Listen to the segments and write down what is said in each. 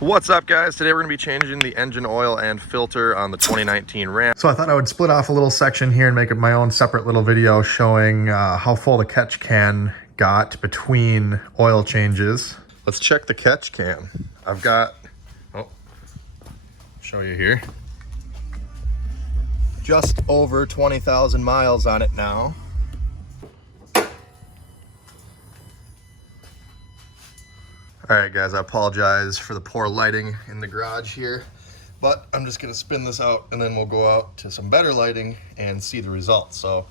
What's up, guys? Today we're going to be changing the engine oil and filter on the 2019 Ram. So I thought I would split off a little section here and make it my own separate little video showing how full the catch can got between oil changes. Let's check the catch can. I've got, show you here, just over 20,000 miles on it now. All right, guys, I apologize for the poor lighting in the garage here, but I'm just gonna spin this out and then we'll go out to some better lighting and see the results. So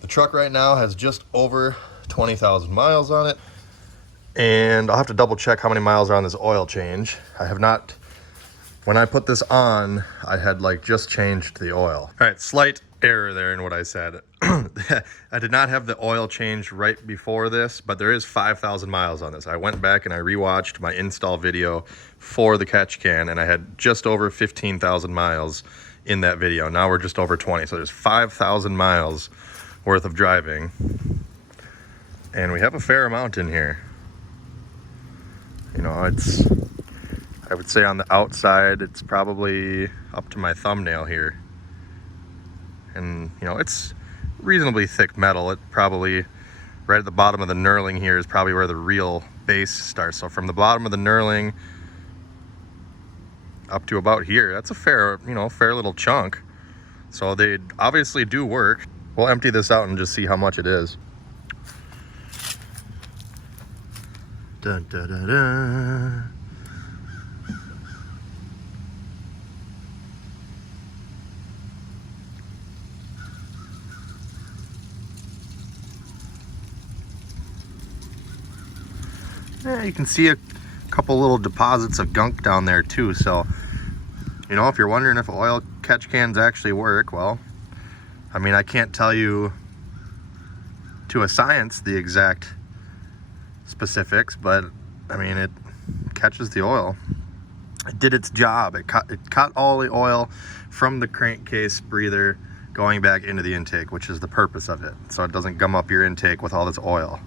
the truck right now has just over 20,000 miles on it, and I'll have to double check how many miles are on this oil change. I have not, when I put this on, I had just changed the oil. All right, slight error there in what I said. I did not have the oil change right before this, but there is 5,000 miles on this. I went back and I rewatched my install video for the catch can, and I had just over 15,000 miles in that video. Now we're just over 20, so there's 5,000 miles worth of driving, and we have a fair amount in here. You know, it's, I would say on the outside, it's probably up to my thumbnail here. And, you know, it's reasonably thick metal. It probably, right at the bottom of the knurling here is probably where the real base starts. So from the bottom of the knurling up to about here, that's a fair, fair little chunk. So they obviously do work. We'll empty this out and just see how much it is. Dun, dun, dun, dun. Yeah, you can see a couple little deposits of gunk down there too. So, you know, if you're wondering if oil catch cans actually work, well, I mean, I can't tell you to a science the exact specifics, but I mean, it catches the oil. It did its job. It cut all the oil from the crankcase breather going back into the intake, which is the purpose of it. So it doesn't gum up your intake with all this oil.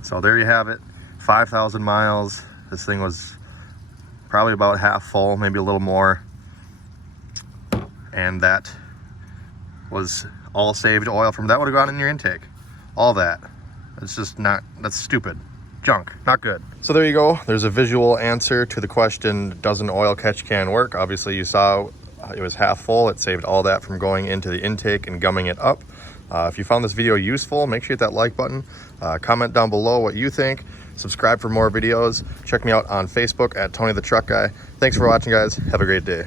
So there you have it. 5,000 miles. This thing was probably about half full, maybe a little more. And that was all saved oil from that would have gone in your intake. All that. It's just not, that's stupid. Junk, not good. So there you go. There's a visual answer to the question, does an oil catch can work? Obviously you saw it was half full. It saved all that from going into the intake and gumming it up. If you found this video useful, make sure you hit that like button. Comment down below what you think. Subscribe for more videos. Check me out on Facebook at Tony the Truck Guy. Thanks for watching, guys. Have a great day.